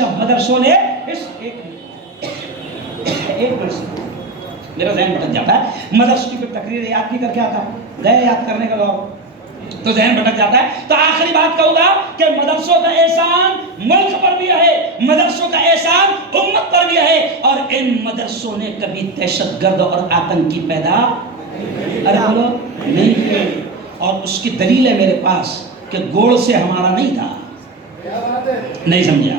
ہمیشہ مدرسوں نے ایک منٹ میرا ذہن بھٹک جاتا ہے، مدرسوں کی پھر تقریر یاد نہیں کر کے آتا، گئے یاد کرنے کا دور تو ذہن بھٹک جاتا ہے۔ تو آخری بات کہوں گا کہ مدرسوں کا احسان ملک پر بھی ہے، مدرسوں کا احسان امت پر بھی ہے، اور ان مدرسوں نے کبھی دہشت گرد اور آتنکی پیدا نہیں کیے، اور اس کی دلیل ہے میرے پاس کہ گوڑ سے ہمارا نہیں تھا، نہیں سمجھا؟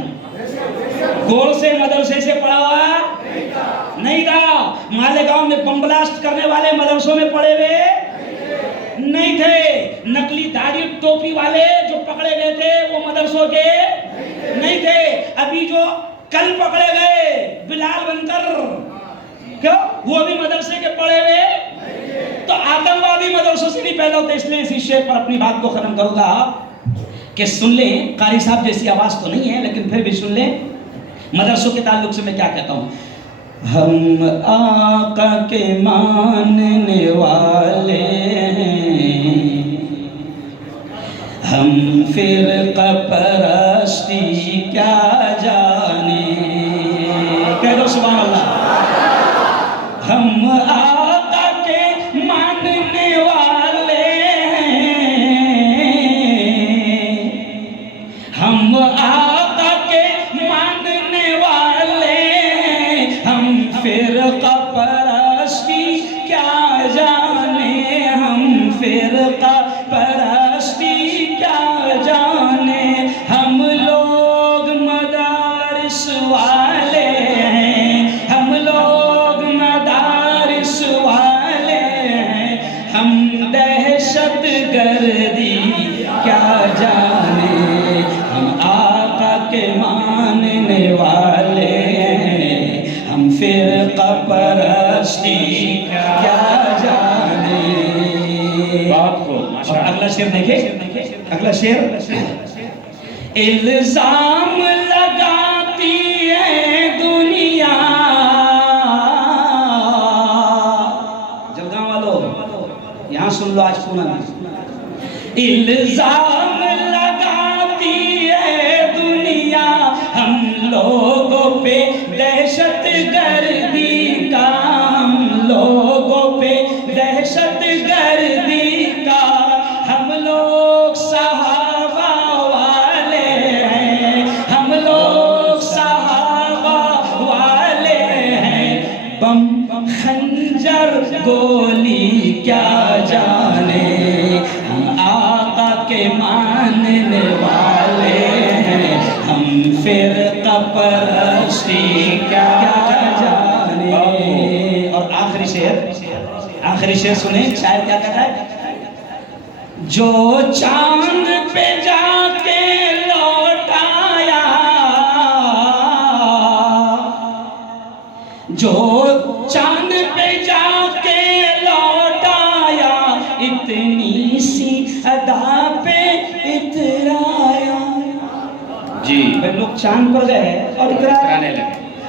گوڑ سے مدرسے سے پڑھا ہوا نہیں تھا، مالیگاؤں میں بم بلاسٹ کرنے والے مدرسوں میں پڑھے ہوئے نہیں تھے، نقلی داڑھی ٹوپی والے جو پکڑے گئے تھے وہ مدرسوں کے نہیں تھے، ابھی جو کل پکڑے گئے بلال بن کر کیوں وہ بھی مدرسے کے پڑھے ہوئے، تو آتنکوادی مدرسوں سے نہیں پیدا ہوتے۔ اس لیے اسی شعر پر اپنی بات کو ختم کروں گا کہ سن لیں، قاری صاحب جیسی آواز تو نہیں ہے لیکن پھر بھی سن لیں مدرسوں کے تعلق سے میں کیا کہتا ہوں۔ ہم آقا کے ماننے والے ہیں، ہم فرقہ پرستی کیا جانے، کہہ دو سبحان اللہ۔ ہم آقا کے ماننے والے ہیں، ہم آقا کے ماننے والے ہیں، ہم فرقہ پرستی کیا جانے، ہم فرقہ پرستی کیا جانے، ہم لوگ مدارس والے ہیں، ہم لوگ مدارس والے ہیں، ہم دہشت گردی کیا جانے، ہم آقا کے ماننے والے ہیں، ہم فرقہ پرستی کیا جانے۔ اور اگلا شعر دیکھیں، اگلا شعر، الزام لگاتی ہے دنیا، جلگاں والوں یہاں سن لو آج پونا میں، الزام لگاتی ہے دنیا ہم لوگوں پہ دہشت گردی کا، ہم لوگوں پہ دہشت گردی کا، ہم لوگ صحابہ والے ہیں، ہم لوگ صحابہ والے ہیں، بم خنجر گولی کیا جانے، ہم آقا کے ماننے والے ہیں، ہم فرقہ پرستی کیا جانے۔ اور آخری شعر سنیں، شاعر کیا کہتا ہے، جو چاند پہ جا کے لوٹ آیا، جو چاند پہ جا کے لوٹ آیا، اتنی سی ادا پہ اترایا۔ جی لوگ چاند پر گئے اور اترانے لگے۔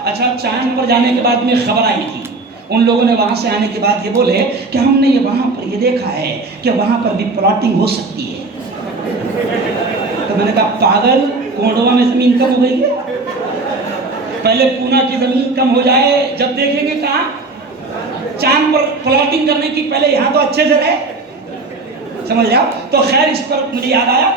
اچھا، چاند پر جانے کے بعد میں خبر آئی تھی، ان لوگوں نے وہاں سے آنے کے بعد یہ بولے کہ ہم نے یہ وہاں پر یہ دیکھا ہے کہ وہاں پر بھی پلاٹنگ ہو سکتی ہے۔ تو میں نے کہا پاگل، کونڈوا میں زمین کم ہو گئی ہے، پہلے پونا کی زمین کم ہو جائے جب دیکھیں گے کہاں چاند پر پلاٹنگ کرنے کی، پہلے یہاں تو اچھے سے رہے، سمجھ جاؤ۔ تو خیر اس پر مجھے یاد آیا،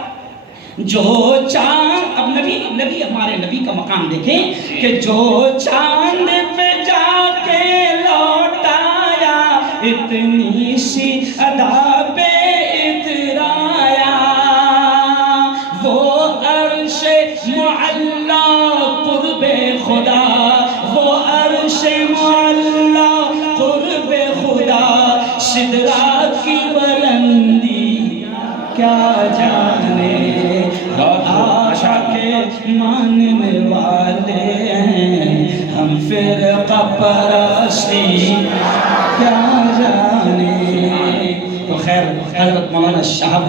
جو چاند، اب نبی ہمارے نبی کا مقام دیکھیں کہ جو چاند پہ جا کے لوٹ آیا، اتنی سی ادا پہ اترایا، وہ عرش معلا قرب خدا، وہ عرش معلا قرب خدا، سدرا کی بلندی کیا جانے، آقا کے ماننے والے ہیں، ہم فرقہ پرستی کیا جانے۔ تو خیر حضرت مولانا شہاب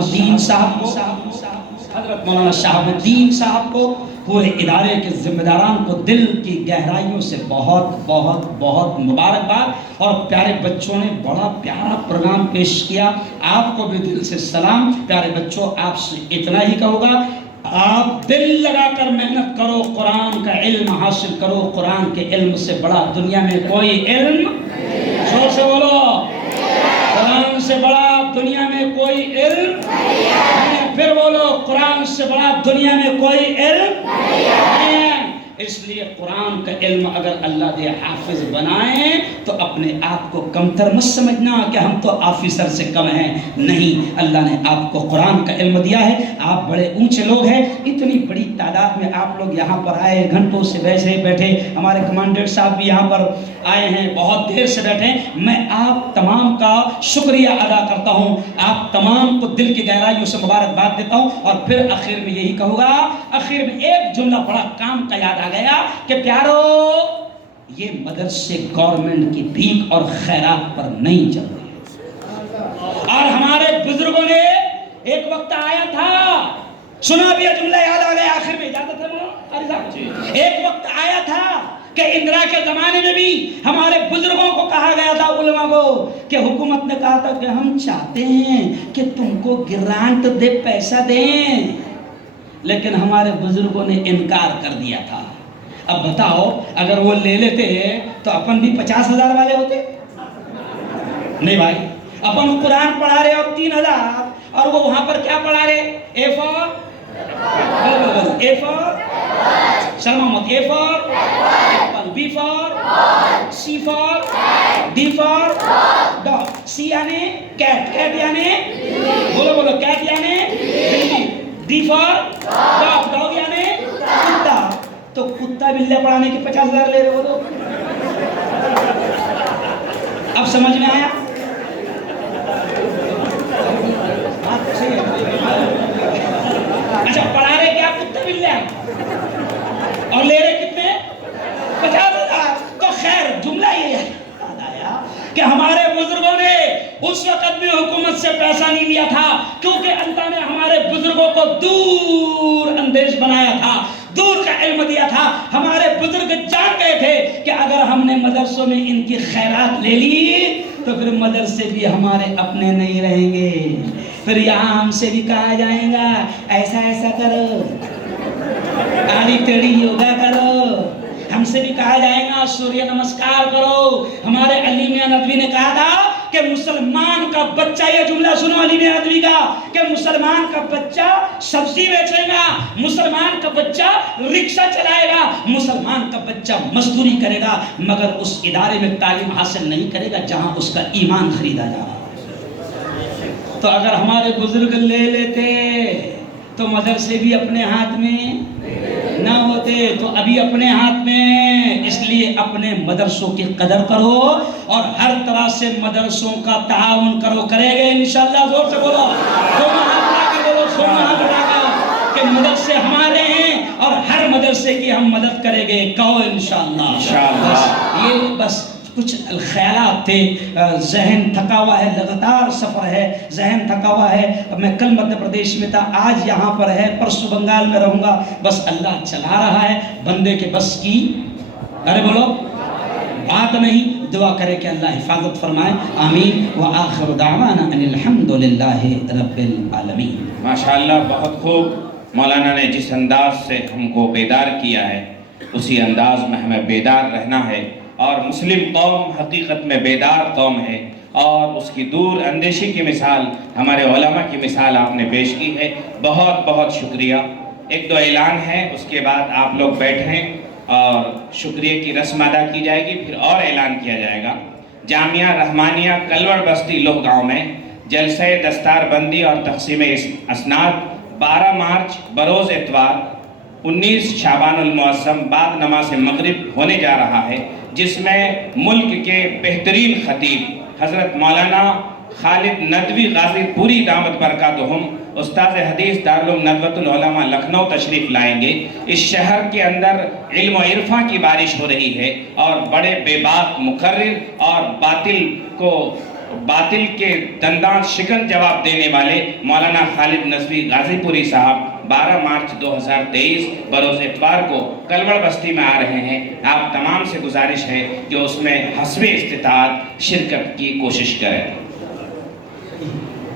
الدین صاحب کو پورے ادارے کے ذمہ داران کو دل کی گہرائیوں سے بہت بہت بہت مبارکباد، اور پیارے بچوں نے بڑا پیارا پروگرام پیش کیا، آپ کو بھی دل سے سلام۔ پیارے بچوں، آپ سے اتنا ہی کہوں گا، آپ دل لگا کر محنت کرو، قرآن کا علم حاصل کرو. قرآن کے علم سے بڑا دنیا میں کوئی علم، زور سے بولو، قرآن سے بڑا دنیا میں کوئی علم نہیں. پھر بولو، قرآن سے بڑا دنیا میں کوئی علم نہیں ہے. اس لیے قرآن کا علم اگر اللہ دے حافظ بنائیں تو اپنے آپ کو کمتر مت سمجھنا کہ ہم تو آفیسر سے کم ہیں. نہیں، اللہ نے آپ کو قرآن کا علم دیا ہے. آپ بڑے اونچے لوگ ہیں. اتنی بڑی تعداد میں آپ لوگ یہاں پر آئے، گھنٹوں سے ویسے بیٹھے. ہمارے کمانڈر صاحب بھی یہاں پر آئے ہیں، بہت دیر سے بیٹھے. میں آپ تمام کا شکریہ ادا کرتا ہوں. آپ تمام کو دل کی گہرائیوں سے مبارکباد دیتا ہوں. اور پھر آخر میں یہی کہوں گا، آخر میں ایک جملہ بڑا کام کا یاد آ گیا کہ پیارو، یہ مدرسے گورنمنٹ کی بھیک اور خیرات پر نہیں چل رہے. اور ہمارے بزرگوں نے ایک وقت آیا تھا، سنا بھی جملہ یاد آ گیا آخر میں، اجازت ہے؟ ایک وقت آیا تھا کہ اندرا کے زمانے میں بھی ہمارے بزرگوں کو کہا گیا تھا، علماء کو، کہ حکومت نے کہا تھا کہ ہم چاہتے ہیں کہ تم کو گرانٹ دے، پیسہ دیں، لیکن ہمارے بزرگوں نے انکار کر دیا تھا. اب بتاؤ، اگر وہ لے لیتے تو اپن بھی 50,000 والے ہوتے؟ نہیں بھائی، اپن قرآن پڑھا رہے اور 3,000، اور وہ وہاں پر کیا پڑھا رہے؟ اے فور شرما مت، A for B for C for D for dog. C یعنی کیٹ، کیٹ یعنی بولو بولو، کیٹ یعنی بلی، ڈی فور ڈاگ، ڈاگ یعنی کتا. تو کتا بلے پڑھانے کے 50,000 لے رہے ہو لوگ. اب سمجھ میں آیا؟ اچھا، پڑھا رہے کیا؟ کتا بلے، اور لے رہے کتنے؟ 50,000. تو خیر، جملہ یہ یاد آیا کہ ہمارے بزرگوں نے اس وقت بھی حکومت سے پیسہ نہیں لیا تھا، کیونکہ اللہ نے ہمارے بزرگوں کو دور اندیش بنایا تھا، دور کا علم دیا تھا. ہمارے بزرگ جان گئے تھے کہ اگر ہم نے مدرسوں میں ان کی خیرات لے لی تو پھر مدرسے بھی ہمارے اپنے نہیں رہیں گے. پھر یہاں ہم سے بھی کہا جائے گا ایسا ایسا کرو، آڑی ٹیڑھی یوگا کرو. ہم سے بھی کہا جائے گا سوریہ نمسکار کرو. ہمارے علی میاں ندوی نے کہا تھا کہ مسلمان کا بچہ، یہ جملہ سنو علی میاں ندوی کا، کہ مسلمان کا بچہ سبزی بیچے گا، مسلمان کا بچہ رکشہ چلائے گا، مسلمان کا بچہ مزدوری کرے گا، مگر اس ادارے میں تعلیم حاصل نہیں کرے گا جہاں اس کا ایمان خریدا جا رہا. تو اگر ہمارے بزرگ لے لیتے تو مدرسے بھی اپنے ہاتھ میں نہ ہوتے، تو ابھی اپنے ہاتھ میں. اس لیے اپنے مدرسوں کی قدر کرو اور ہر طرح سے مدرسوں کا تعاون کرو. کرے گے انشاءاللہ؟ زور سے بولو، دونوں ہاتھ اٹھا کر بولو، دونوں ہاتھ اٹھا کر، کہ مدرسے ہمارے ہیں اور ہر مدرسے کی ہم مدد کریں گے. کہو انشاءاللہ. یہ بس کچھ خیالات تھے. ذہن تھکا ہوا ہے، لگاتار سفر ہے، ذہن تھکا ہوا ہے. میں کل مدھیہ پردیش میں تھا، آج یہاں پر ہے، پرسوں بنگال میں رہوں گا. بس اللہ چلا رہا ہے، بندے کے بس کی ارے بولو بات نہیں. دعا کرے کہ اللہ حفاظت فرمائے. آمین. وآخر دعوانا ان الحمدللہ رب العالمین. ماشاءاللہ، بہت خوب. مولانا نے جس انداز سے ہم کو بیدار کیا ہے اسی انداز میں ہمیں بیدار رہنا ہے. اور مسلم قوم حقیقت میں بیدار قوم ہے، اور اس کی دور اندیشی کی مثال ہمارے علماء کی مثال آپ نے پیش کی ہے. بہت بہت شکریہ. ایک دو اعلان ہے، اس کے بعد آپ لوگ بیٹھیں اور شکریہ کی رسم ادا کی جائے گی، پھر اور اعلان کیا جائے گا. جامعہ رحمانیہ کلوڑ بستی لوہ گاؤں میں جلسہ دستار بندی اور تقسیم اسناد 12 مارچ بروز اتوار 19 شعبان المعظم بعد نماز مغرب ہونے جا رہا ہے، جس میں ملک کے بہترین خطیب حضرت مولانا خالد ندوی غازی پوری دامت برکاتہم، استاذ حدیث دارالعلوم ندوۃ العلماء لکھنؤ تشریف لائیں گے. اس شہر کے اندر علم و عرفاں کی بارش ہو رہی ہے، اور بڑے بے باک مقرر اور باطل کے دندان شکن جواب دینے والے مولانا خالد ندوی غازی پوری صاحب 12 مارچ 2023 بروز اتوار کو کلوڑ بستی میں آ رہے ہیں. آپ تمام سے گزارش ہے کہ اس میں حسب استطاعت شرکت کی کوشش کریں.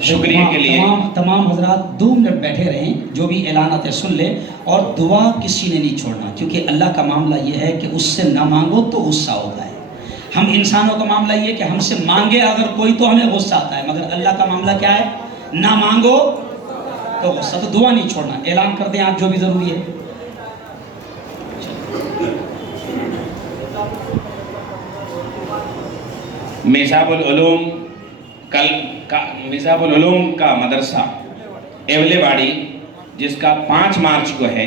شکریہ کے لیے تمام حضرات 2 منٹ بیٹھے رہیں، جو بھی اعلانات ہے سن لیں، اور دعا کسی نے نہیں چھوڑنا، کیونکہ اللہ کا معاملہ یہ ہے کہ اس سے نہ مانگو تو غصہ ہوتا ہے۔ ہم انسانوں کا معاملہ یہ کہ ہم سے مانگے اگر کوئی تو ہمیں غصہ آتا ہے، مگر اللہ کا معاملہ کیا ہے؟ نہ مانگو تو غصہ، تو دعا نہیں چھوڑنا۔ اعلان کر دیں آپ جو بھی ضروری ہے۔ میزاب العلوم کا مدرسہ ایولے باڑی، جس کا 5 مارچ کو ہے،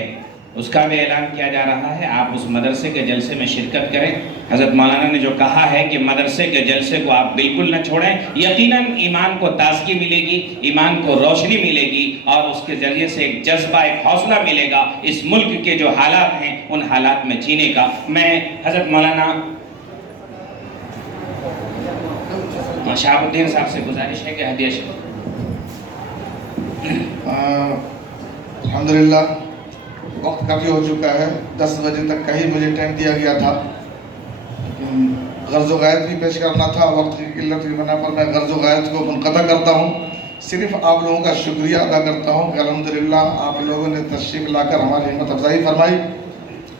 اس کا بھی اعلان کیا جا رہا ہے۔ آپ اس مدرسے کے جلسے میں شرکت کریں۔ حضرت مولانا نے جو کہا ہے کہ مدرسے کے جلسے کو آپ بالکل نہ چھوڑیں، یقیناً ایمان کو تازگی ملے گی، ایمان کو روشنی ملے گی، اور اس کے ذریعے سے ایک جذبہ، ایک حوصلہ ملے گا اس ملک کے جو حالات ہیں ان حالات میں جینے کا۔ میں حضرت مولانا شہاب الدین صاحب سے گزارش ہے کہ ہدیہ الحمدللہ وقت کافی ہو چکا ہے، 10 بجے تک کا ہی مجھے ٹائم دیا گیا تھا، غرض و غایت بھی پیش کرنا تھا۔ وقت کی قلت کی بنا پر میں غرض و غایت کو منقطع کرتا ہوں۔ صرف آپ لوگوں کا شکریہ ادا کرتا ہوں کہ الحمدللہ آپ لوگوں نے تشریف لا کر ہماری ہمت افزائی فرمائی۔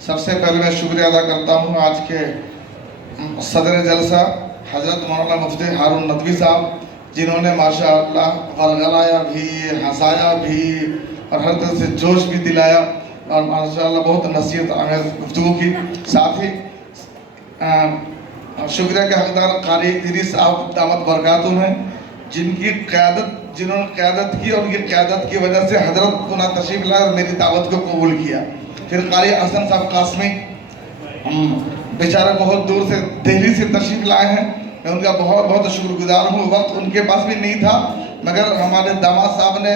سب سے پہلے میں شکریہ ادا کرتا ہوں آج کے صدر جلسہ حضرت مولانا مفتی ہارون ندوی صاحب، جنہوں نے ماشاءاللہ ورغلایا بھی، ہنسایا بھی، اور ہر طرح سے جوش بھی دلایا، اور ماشاءاللہ بہت نصیحت آمیز گفتگو کی۔ ساتھ ہی شکریہ کے حقدار قاری ادریس صاحب دامت برکاتہم ہیں، جنہوں نے قیادت کی، اور ان کی قیادت کی وجہ سے حضرت پناہ تشریف لائے اور میری دعوت کو قبول کیا۔ پھر قاری حسن صاحب قاسمی بیچارہ بہت دور سے دہلی سے تشریف لائے ہیں، میں ان کا بہت بہت شکر گزار ہوں۔ وقت ان کے پاس بھی نہیں تھا، مگر ہمارے داماد صاحب نے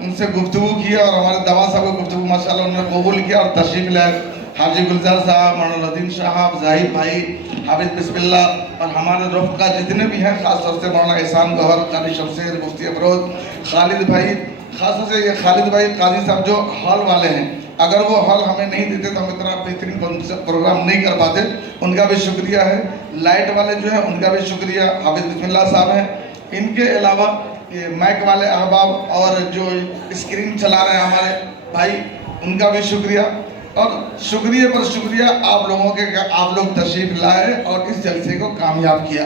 ان سے گفتگو کیا، اور ہمارے داماد صاحب کو گفتگو ماشاءاللہ انہوں نے قبول کیا اور تشریف لائے۔ حاجی گلزار صاحب، مولانا الدین صاحب، ظاہر بھائی، حافظ بسم اللہ، اور ہمارے رفقا جتنے بھی ہیں، خاص طور سے مولانا احسان گوہر، قاری شمشیر، مفتی افروز، خالد بھائی، خاص طور سے یہ خالد بھائی قاضی صاحب جو ہال والے ہیں، اگر وہ ہال ہمیں نہیں دیتے تو ہم اتنا بہترین پروگرام نہیں کر پاتے، ان کا بھی شکریہ ہے۔ لائٹ والے جو ہیں ان کا بھی شکریہ، حافظ بسم اللہ صاحب ہیں۔ ان کے علاوہ یہ مائک والے احباب اور جو اسکرین چلا رہے ہیں ہمارے بھائی، ان کا بھی شکریہ، اور شکریہ پر شکریہ آپ لوگوں کے، آپ لوگ تشریف لائے اور اس جلسے کو کامیاب کیا۔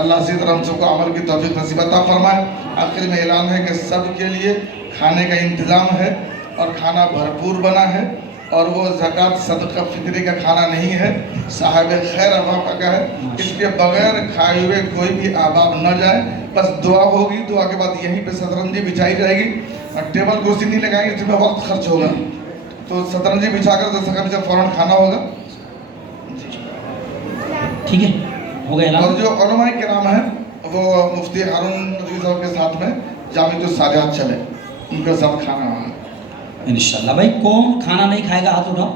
اللہ اسی طرح ہم سب کو عمل کی توفیق نصیب عطا فرمائے۔ آخر میں اعلان ہے کہ سب کے لیے کھانے کا انتظام ہے، اور کھانا بھرپور بنا ہے، اور وہ زکوٰۃ صدقہ فطری کا کھانا نہیں ہے، صاحب خیر احباب کا ہے، اس لیے بغیر کھائے ہوئے کوئی بھی احباب نہ جائے۔ بس دعا ہوگی، دعا کے بعد یہیں پہ سترنجی بچھائی جائے گی، اور ٹیبل کرسی نہیں لگائیں گے جس میں وقت خرچ ہوگا، تو سترنجی بچھا کر 10 سیکنڈ سے فوراً کھانا ہوگا۔ ٹھیک ہے، ہو گیا اعلان۔ اور جو علماء کرام ہیں وہ مفتی ہارون ندوی صاحب کے ساتھ میں جامعۃ الصالحات چلے، ان کے ساتھ کھانا ہوگا انشاءاللہ۔ بھائی کون کھانا نہیں کھائے گا ہاتھ اٹھاؤ۔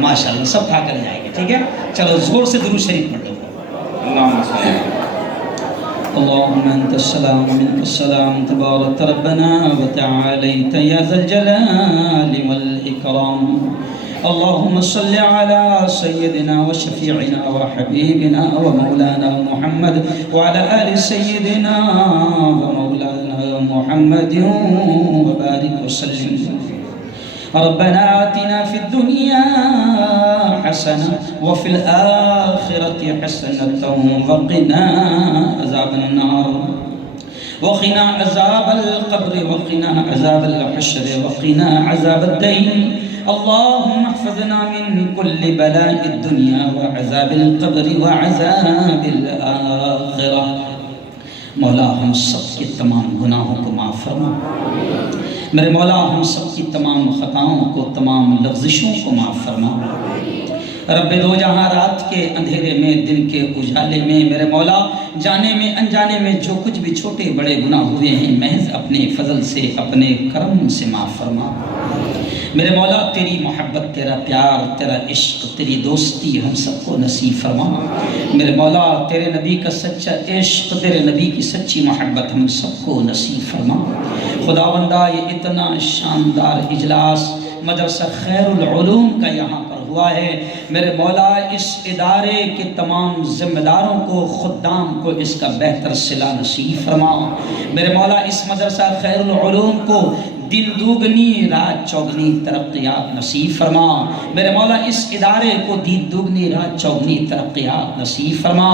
ماشاءاللہ سب کھا کر جائیں گے، ٹھیک ہے۔ چلو زور سے درود شریف پڑھ لو۔ اللهم انت السلام ومنك السلام، تبارك ربنا وتعاليت يا ذا الجلال والاكرام۔ اللهم صل على سيدنا وشفيعنا وحبيبنا ومولانا محمد وعلى آل سيدنا ومولانا محمد وبارك وسلم۔ ربنا آتنا في الدنيا حسنة وفي الآخرة حسنة وقنا عذاب النار وقنا عذاب القبر وقنا عذاب الحشر وقنا عذاب الدين۔ اللهم احفظنا من كل بلاء الدنيا وعذاب القبر وعذاب الآخرة۔ مولا ہم سب کے تمام گناہوں کو معاف فرما، میرے مولا ہم سب کی تمام خطاؤں کو، تمام لغزشوں کو معاف فرما۔ رب دو جہاں رات کے اندھیرے میں، دن کے اجالے میں، میرے مولا جانے میں انجانے میں جو کچھ بھی چھوٹے بڑے گناہ ہوئے ہیں، محض اپنے فضل سے، اپنے کرم سے معاف فرما۔ میرے مولا تیری محبت، تیرا پیار، تیرا عشق، تیری دوستی ہم سب کو نصیب فرما۔ میرے مولا تیرے نبی کا سچا عشق، تیرے نبی کی سچی محبت ہم سب کو نصیب فرما۔ خداوندہ یہ اتنا شاندار اجلاس مدرسہ خیر العلوم کا یہاں پر ہوا ہے۔ میرے مولا اس ادارے کے تمام ذمہ داروں کو، خدام کو اس کا بہتر صلہ نصیب فرما۔ میرے مولا اس مدرسہ خیر العلوم کو دن دوگنی رات چوگنی ترقیات نصیب فرما۔ میرے مولا اس ادارے کو دن دوگنی رات چوگنی ترقیات نصیب فرما۔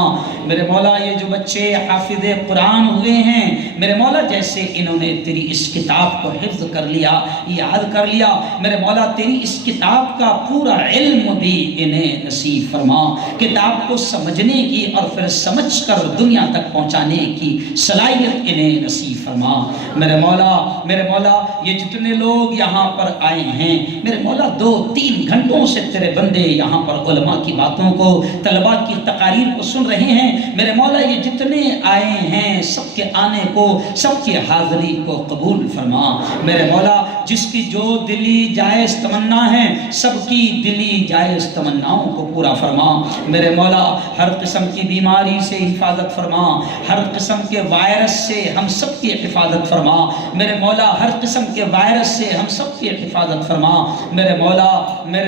میرے مولا یہ جو بچے حافظ قرآن ہوئے ہیں، میرے مولا جیسے انہوں نے تیری اس کتاب کو حفظ کر لیا، یاد کر لیا، میرے مولا تیری اس کتاب کا پورا علم بھی انہیں نصیب فرما۔ کتاب کو سمجھنے کی اور پھر سمجھ کر دنیا تک پہنچانے کی صلاحیت انہیں نصیب فرما۔ میرے مولا یہ جتنے لوگ یہاں پر آئے ہیں، میرے مولا 2-3 گھنٹوں سے تیرے بندے یہاں پر علماء کی باتوں کو، طلباء کی تقاریر کو سن رہے ہیں۔ میرے مولا یہ جتنے آئے ہیں سب کے آنے کو، سب کی حاضری کو قبول فرما۔ میرے مولا جس کی جو دلی جائز تمنا ہے، سب کی دلی جائز تمناؤں کو پورا فرما۔ میرے مولا ہر قسم کی بیماری سے حفاظت فرما، ہر قسم کے وائرس سے ہم سب کی حفاظت فرما۔ میرے مولا ہر قسم کے وائرس سے ہم سب کی حفاظت فرما۔ میرے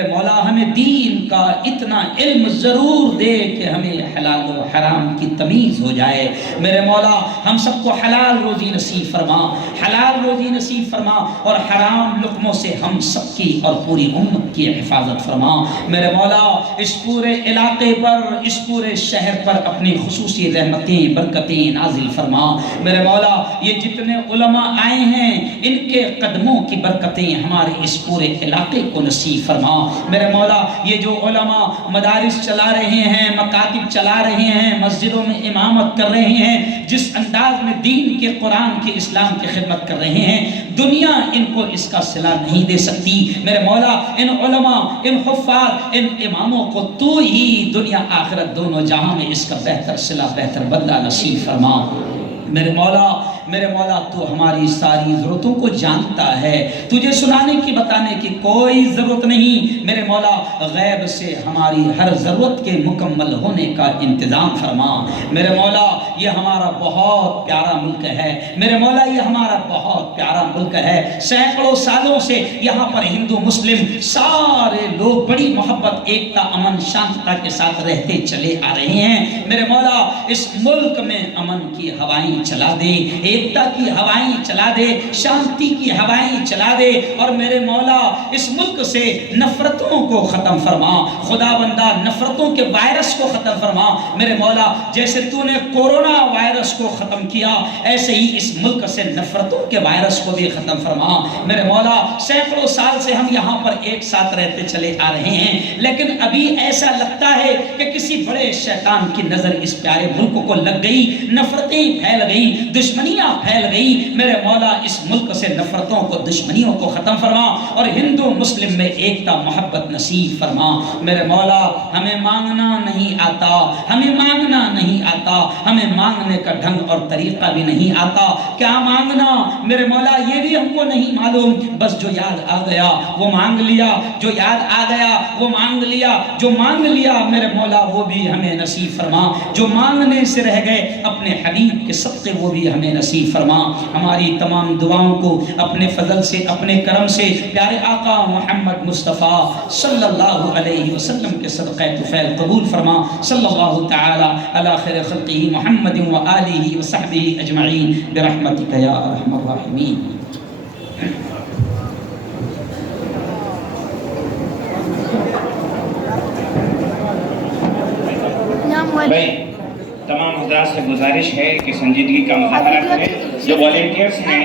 مولا ہمیں دین کا اتنا علم ضرور دے کہ ہمیں حلال و حرام کی تمیز ہو جائے۔ میرے مولا ہم سب کو حلال روزی نصیب فرما، حلال روزی نصیب فرما، اور حرام لقموں سے ہم سب کی اور پوری امت کی حفاظت فرما۔ میرے مولا اس پورے علاقے پر، اس پورے شہر پر اپنی خصوصی رحمتیں برکتیں نازل فرما۔ میرے مولا یہ جتنے علماء آئے ہیں ان کے قدموں کی برکتیں ہمارے اس پورے علاقے کو نصیب فرما۔ میرے مولا یہ جو علماء مدارس چلا رہے ہیں، مکاتب چلا رہے ہیں، مسجدوں میں امامت کر رہے ہیں، جس انداز میں دین کے، قرآن کے، اسلام کی خدمت کر رہے ہیں، دنیا ان کو اس کا صلہ نہیں دے سکتی۔ میرے مولا ان علماء، ان حفاظ، ان اماموں کو تو ہی دنیا آخرت دونوں جہاں میں اس کا بہتر صلہ، بہتر بدلہ نصیب فرما۔ میرے مولا تو ہماری ساری ضرورتوں کو جانتا ہے، تجھے سنانے کی بتانے کی کوئی ضرورت نہیں۔ میرے مولا غیب سے ہماری ہر ضرورت کے مکمل ہونے کا انتظام فرما۔ میرے مولا یہ ہمارا بہت پیارا ملک ہے، میرے مولا یہ ہمارا بہت پیارا ملک ہے۔ سینکڑوں سالوں سے یہاں پر ہندو مسلم سارے لوگ بڑی محبت، ایکتا، امن، شانتتا کے ساتھ رہتے چلے آ رہے ہیں۔ میرے مولا اس ملک میں امن کی ہوائیں چلا دے، ایکتا کی ہوائیں چلا دے، شانتی کی ہوائیں چلا دے، اور میرے مولا اس ملک سے نفرتوں کو ختم فرما۔ خدا بندہ نفرتوں کے وائرس کو ختم فرما۔ میرے مولا جیسے تو نے کورونا وائرس کو ختم کیا، ایسے ہی اس ملک سے نفرتوں کے وائرس کو بھی ختم فرما۔ میرے مولا سینکڑوں سال سے ہم یہاں پر ایک ساتھ رہتے چلے آ رہے ہیں، لیکن ابھی ایسا لگتا ہے کہ کسی بڑے شیطان کی نظر اس پیارے ملک کو لگ گئی، نفرتیں پھیل گئی، دشمنیاں پھیل گئی۔ میرے مولا اس ملک سے نفرتوں کو، دشمنیوں کو ختم فرما، اور ہندو مسلم میں ایکتا، محبت نصیب فرما۔ میرے مولا ہمیں مانگنا نہیں آتا، ہمیں مانگنا نہیں آتا، ہمیں مانگنے کا ڈھنگ اور طریقہ بھی نہیں آتا۔ کیا مانگنا میرے مولا یہ بھی ہم کو نہیں معلوم، بس جو یاد آ گیا وہ مانگ لیا، جو یاد آ گیا وہ مانگ لیا، جو مانگ لیا میرے مولا وہ بھی ہمیں نصیب فرما۔ جو مانگنے سے رہ گئے اپنے حبیب کے صدقے وہ بھی ہمیں نصیب فرما۔ ہماری تمام دعاؤں کو اپنے فضل سے، اپنے کرم سے پیارے آقا محمد مصطفیٰ صلی اللہ علیہ وسلم کے صدقہ طفیل قبول فرما۔ صلی اللہ تعالی علی خیر خلقہ محمد و آلہ و صحبہ اجمعین برحمتک یا ارحم الراحمین۔ بھائی تمام حضرات سے گزارش ہے کہ سنجیدگی کا مظاہرہ کریں۔ جو والنٹیئرز ہیں